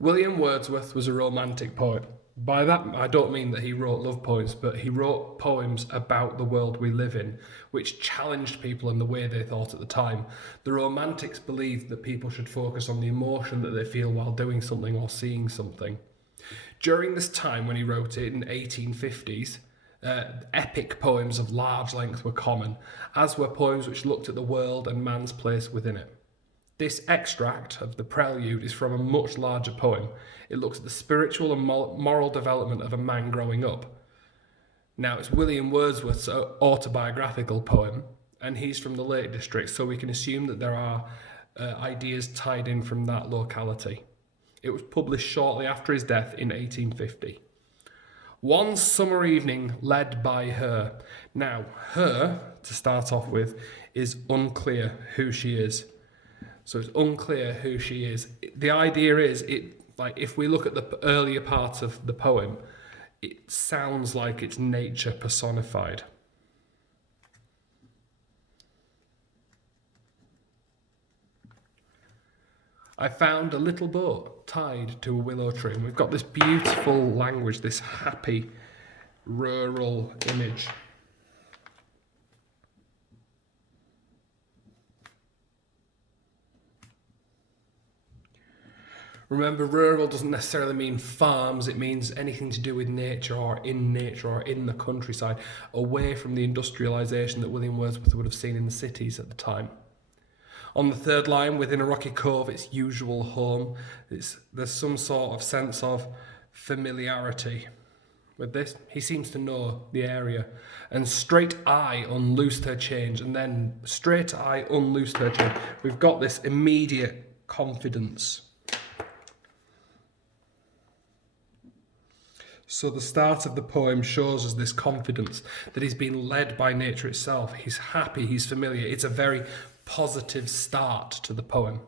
William Wordsworth was a romantic poet. By that, I don't mean that he wrote love poems, but he wrote poems about the world we live in, which challenged people in the way they thought at the time. The Romantics believed that people should focus on the emotion that they feel while doing something or seeing something. During this time, when he wrote it in 1850s, epic poems of large length were common, as were poems which looked at the world and man's place within it. This extract of the Prelude is from a much larger poem. It looks at the spiritual and moral development of a man growing up. Now, it's William Wordsworth's autobiographical poem, and he's from the Lake District, so we can assume that there are ideas tied in from that locality. It was published shortly after his death in 1850. One summer evening led by her. Now, her, to start off with, is unclear who she is. So it's unclear who she is. The idea is, if we look at the earlier parts of the poem, it sounds like it's nature personified. I found a little boat tied to a willow tree, and we've got this beautiful language, this happy rural image. Remember, rural doesn't necessarily mean farms, it means anything to do with nature or in the countryside, away from the industrialisation that William Wordsworth would have seen in the cities at the time. On the third line, within a rocky cove, its usual home, there's some sort of sense of familiarity. With this, he seems to know the area. And straight eye unloosed her chains, and then straight eye unloosed her chain. We've got this immediate confidence. So the start of the poem shows us this confidence that he's been led by nature itself. He's happy, he's familiar. It's a very positive start to the poem.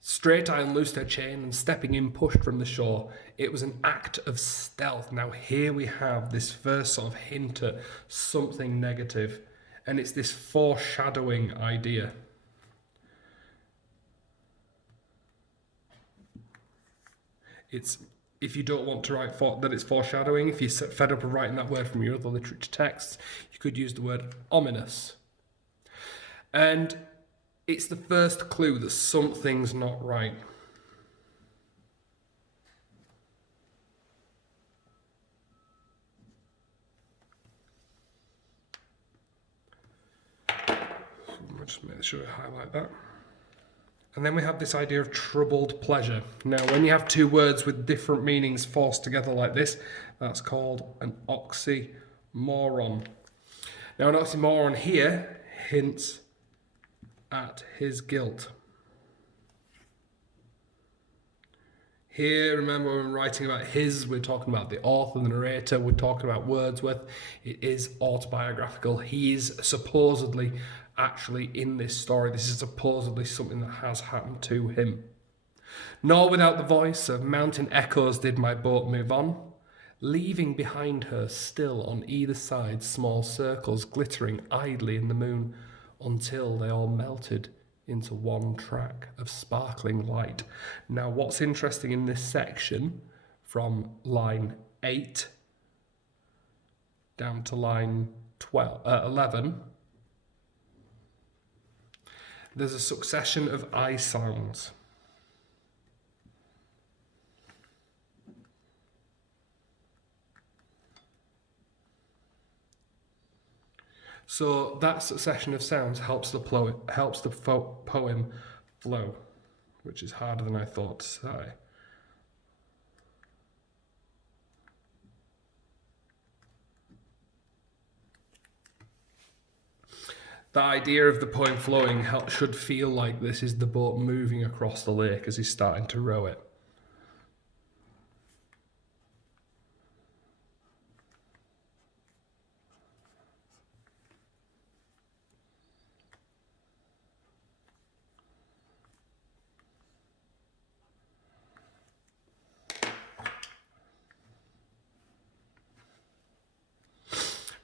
Straight eye unloosed her chain and stepping in pushed from the shore. It was an act of stealth. Now here we have this first sort of hint at something negative, and it's this foreshadowing idea. If you don't want to write that it's foreshadowing, if you're fed up of writing that word from your other literature texts, you could use the word ominous. And it's the first clue that something's not right. I'll just make sure I highlight that. And then we have this idea of troubled pleasure. Now, when you have two words with different meanings forced together like this, that's called an oxymoron. Now, an oxymoron here hints at his guilt. Here, remember, when we're writing about his, we're talking about the author, the narrator, we're talking about Wordsworth. It is autobiographical. He's supposedly actually in this story. This is supposedly something that has happened to him. Nor without the voice of mountain echoes did my boat move on, leaving behind her still on either side small circles glittering idly in the moon, until they all melted into one track of sparkling light. Now, what's interesting in this section, from line 8 down to line 11, there's a succession of I sounds. So that succession of sounds helps the poem flow, which is harder than I thought to say. The idea of the poem flowing should feel like this is the boat moving across the lake as he's starting to row it.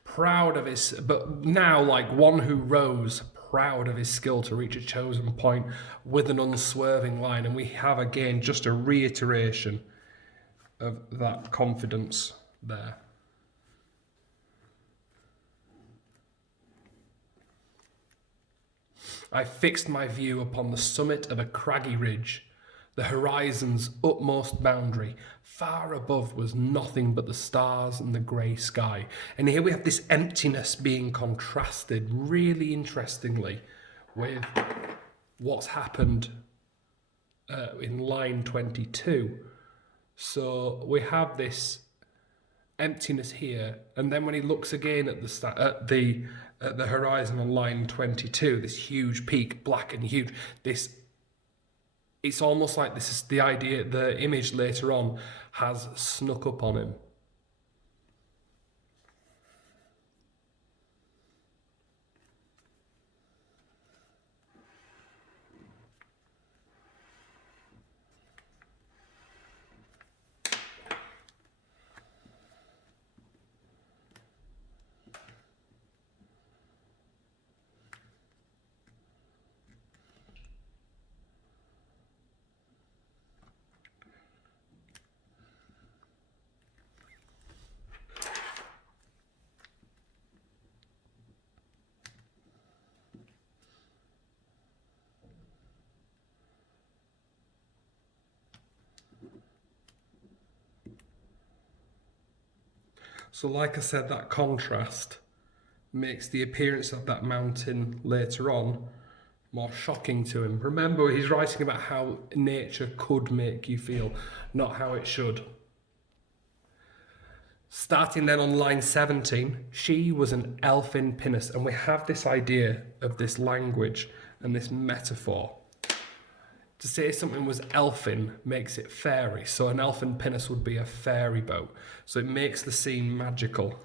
Proud of his, but now like one who rows, proud of his skill to reach a chosen point with an unswerving line. And we have, again, just a reiteration of that confidence there. I fixed my view upon the summit of a craggy ridge, the horizon's utmost boundary. Far above was nothing but the stars and the grey sky. And here we have this emptiness being contrasted really interestingly with what's happened in line 22. So we have this emptiness here, and then when he looks again at the horizon on line 22, this huge peak, black and huge, it's almost like this is the idea, the image later on has snuck up on him. So like I said, that contrast makes the appearance of that mountain later on more shocking to him. Remember, he's writing about how nature could make you feel, not how it should. Starting then on line 17, she was an elfin pinnace, and we have this idea of this language and this metaphor. To say something was elfin makes it fairy, so an elfin pinnace would be a fairy boat. So it makes the scene magical.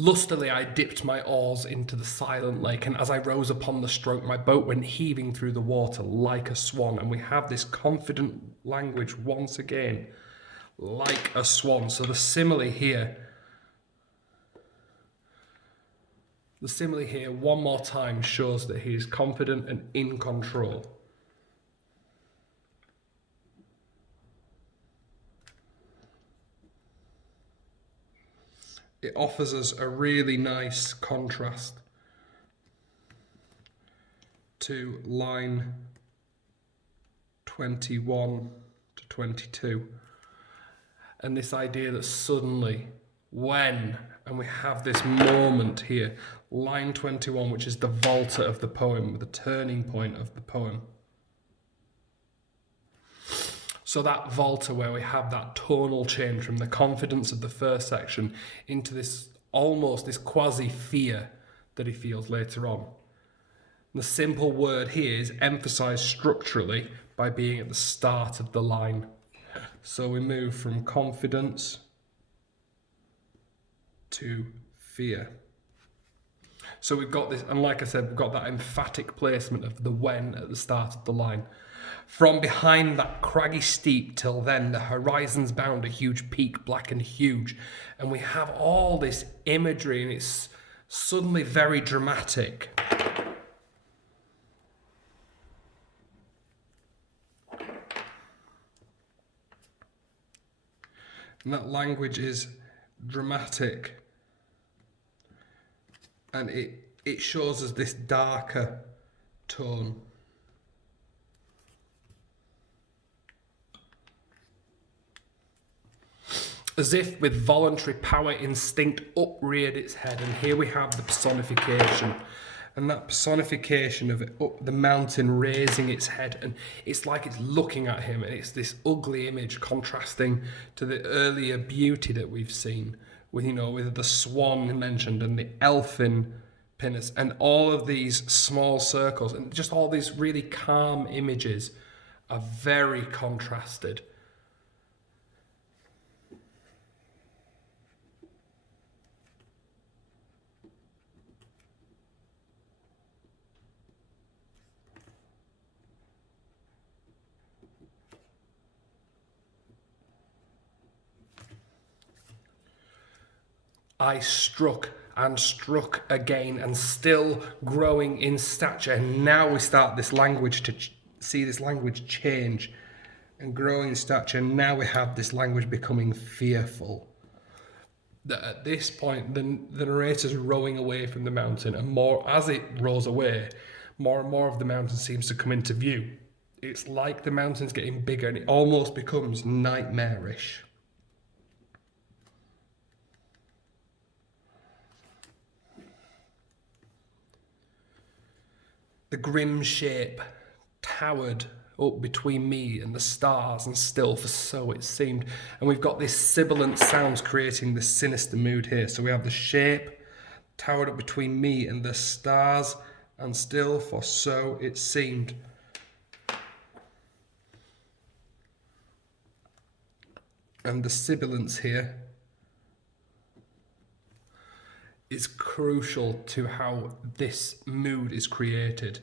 Lustily I dipped my oars into the silent lake, and as I rose upon the stroke, my boat went heaving through the water like a swan. And we have this confident language once again, like a swan. So the simile here one more time shows that he is confident and in control. It offers us a really nice contrast to line 21 to 22. And this idea that suddenly, and we have this moment here, line 21, which is the Volta of the poem, the turning point of the poem. So that Volta where we have that tonal change from the confidence of the first section into this quasi-fear that he feels later on. The simple word here is emphasised structurally by being at the start of the line. So we move from confidence to fear. So we've got this, and like I said, we've got that emphatic placement of the when at the start of the line. From behind that craggy steep till then, the horizon's bound a huge peak, black and huge. And we have all this imagery, and it's suddenly very dramatic. And that language is dramatic. And it shows us this darker tone. As if with voluntary power, instinct upreared its head. And here we have the personification. And that personification of it, up the mountain raising its head. And it's like it's looking at him. And it's this ugly image contrasting to the earlier beauty that we've seen. With the swan mentioned and the elfin pinnace. And all of these small circles. And just all these really calm images are very contrasted. I struck and struck again, and still growing in stature. And now we start this language to see this language change and growing in stature. And now we have this language becoming fearful. That at this point, the narrator's rowing away from the mountain, and more as it rows away, more and more of the mountain seems to come into view. It's like the mountain's getting bigger, and it almost becomes nightmarish. The grim shape towered up between me and the stars, and still for so it seemed. And we've got this sibilant sounds creating this sinister mood here. So we have the shape towered up between me and the stars, and still for so it seemed. And the sibilance here is crucial to how this mood is created.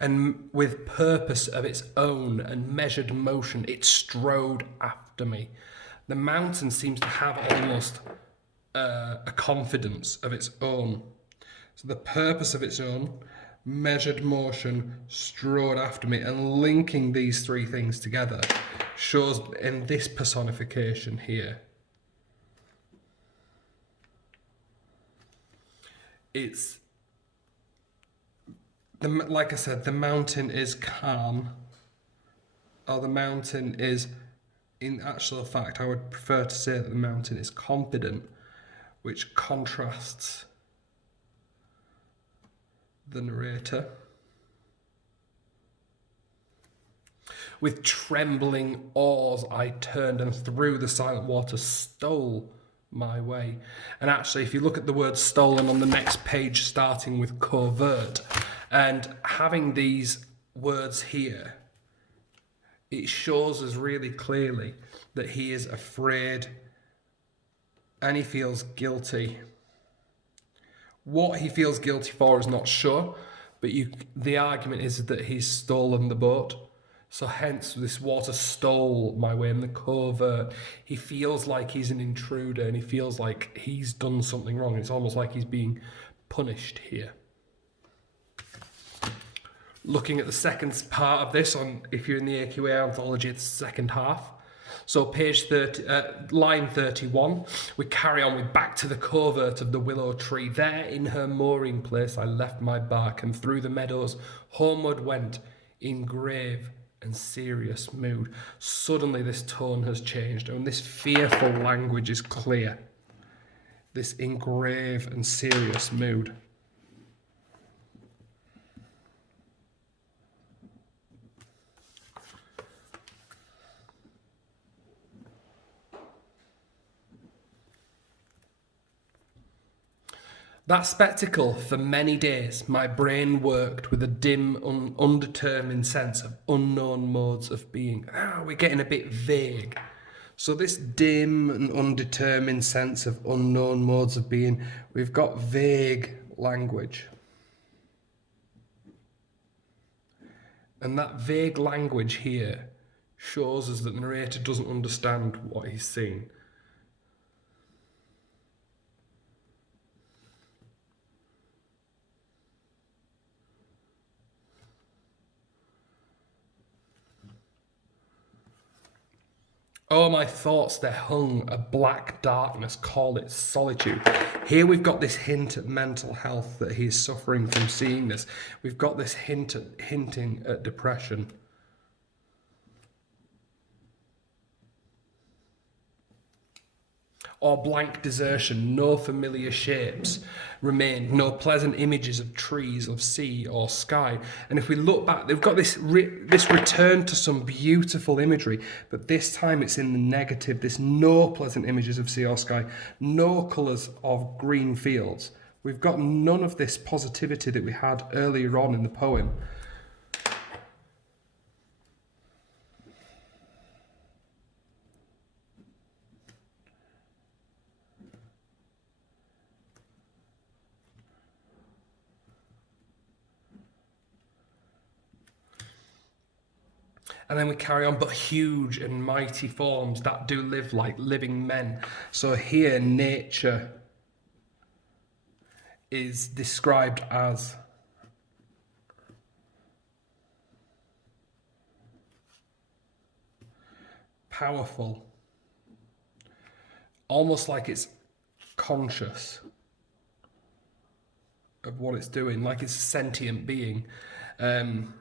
And with purpose of its own and measured motion, it strode after me. The mountain seems to have almost a confidence of its own. So the purpose of its own, measured motion, strode after me, and linking these three things together shows in this personification here. It's, like I said, the mountain is calm, or the mountain is, in actual fact, I would prefer to say that the mountain is confident, which contrasts the narrator. With trembling oars I turned, and through the silent water stole my way. And actually, if you look at the word stolen on the next page, starting with covert, and having these words here, it shows us really clearly that he is afraid and he feels guilty. What he feels guilty for is not sure, but the argument is that he's stolen the boat. So hence this water stole my way in the covert. He feels like he's an intruder, and he feels like he's done something wrong. It's almost like he's being punished here. Looking at the second part of this, if you're in the AQA anthology, it's the second half. So page 30, line 31, we carry on with back to the covert of the willow tree. There in her mooring place I left my bark, and through the meadows homeward went in grave and serious mood. Suddenly this tone has changed, and this fearful language is clear. This in grave and serious mood. That spectacle, for many days, my brain worked with a dim, undetermined sense of unknown modes of being. We're getting a bit vague. So this dim and undetermined sense of unknown modes of being, we've got vague language. And that vague language here shows us that the narrator doesn't understand what he's seeing. Oh, my thoughts, they're hung, a black darkness, call it solitude. Here we've got this hint at mental health, that he is suffering from seeing this. We've got this hinting at depression. Or blank desertion, no familiar shapes remain, no pleasant images of trees, of sea or sky. And if we look back, they've got this return to some beautiful imagery, but this time it's in the negative. There's no pleasant images of sea or sky, no colours of green fields. We've got none of this positivity that we had earlier on in the poem. And then we carry on, but huge and mighty forms that do live like living men. So here, nature is described as powerful, almost like it's conscious of what it's doing, like it's a sentient being, and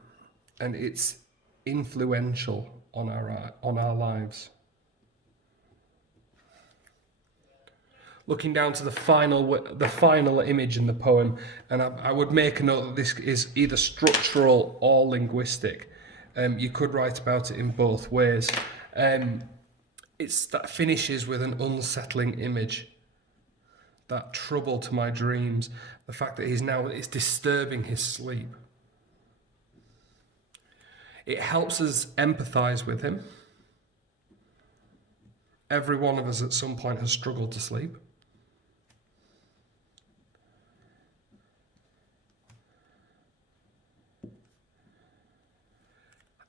it's influential on our lives. Looking down to the final image in the poem, and I would make a note that this is either structural or linguistic. You could write about it in both ways. That finishes with an unsettling image. That trouble to my dreams, the fact that it's disturbing his sleep. It helps us empathise with him. Every one of us at some point has struggled to sleep.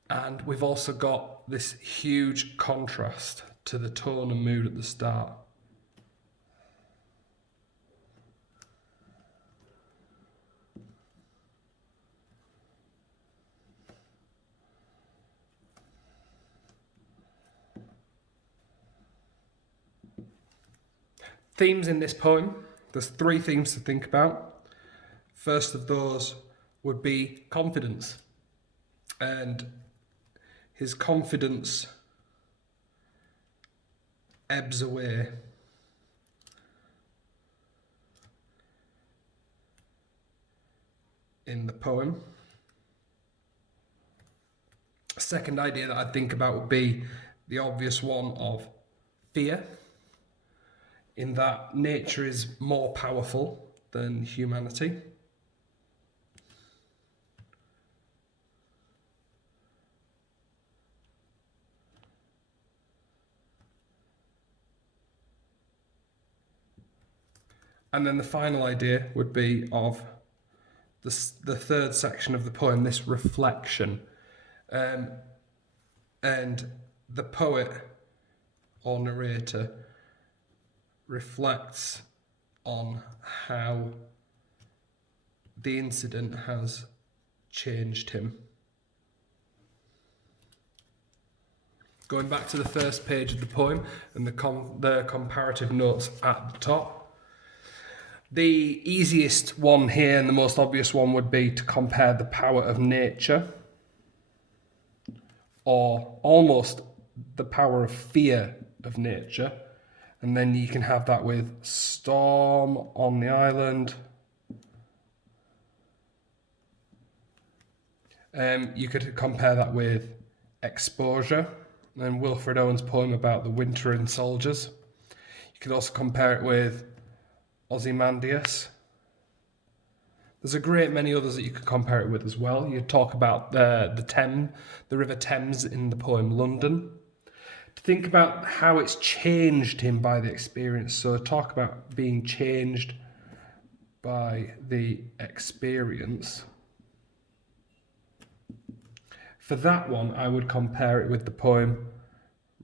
And we've also got this huge contrast to the tone and mood at the start. Themes in this poem, there's 3 themes to think about. First of those would be confidence. And his confidence ebbs away. In the poem. A second idea that I think about would be the obvious one of fear, in that nature is more powerful than humanity. And then the final idea would be of the third section of the poem, this reflection. And the poet or narrator reflects on how the incident has changed him. Going back to the first page of the poem and the comparative notes at the top. The easiest one here and the most obvious one would be to compare the power of nature, or almost the power of fear of nature. And then you can have that with storm on the island. You could compare that with exposure and Wilfred Owen's poem about the wintering soldiers. You could also compare it with Ozymandias. There's a great many others that you could compare it with as well. You talk about the River Thames in the poem London. To think about how it's changed him by the experience. So talk about being changed by the experience. For that one, I would compare it with the poem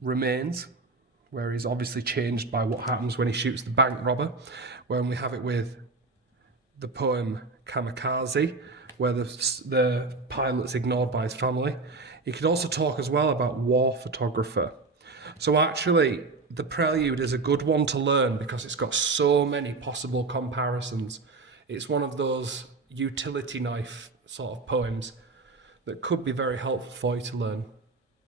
Remains, where he's obviously changed by what happens when he shoots the bank robber. When we have it with the poem Kamikaze, where the pilot's ignored by his family. You could also talk as well about War Photographer. So actually, the Prelude is a good one to learn because it's got so many possible comparisons. It's one of those utility knife sort of poems that could be very helpful for you to learn.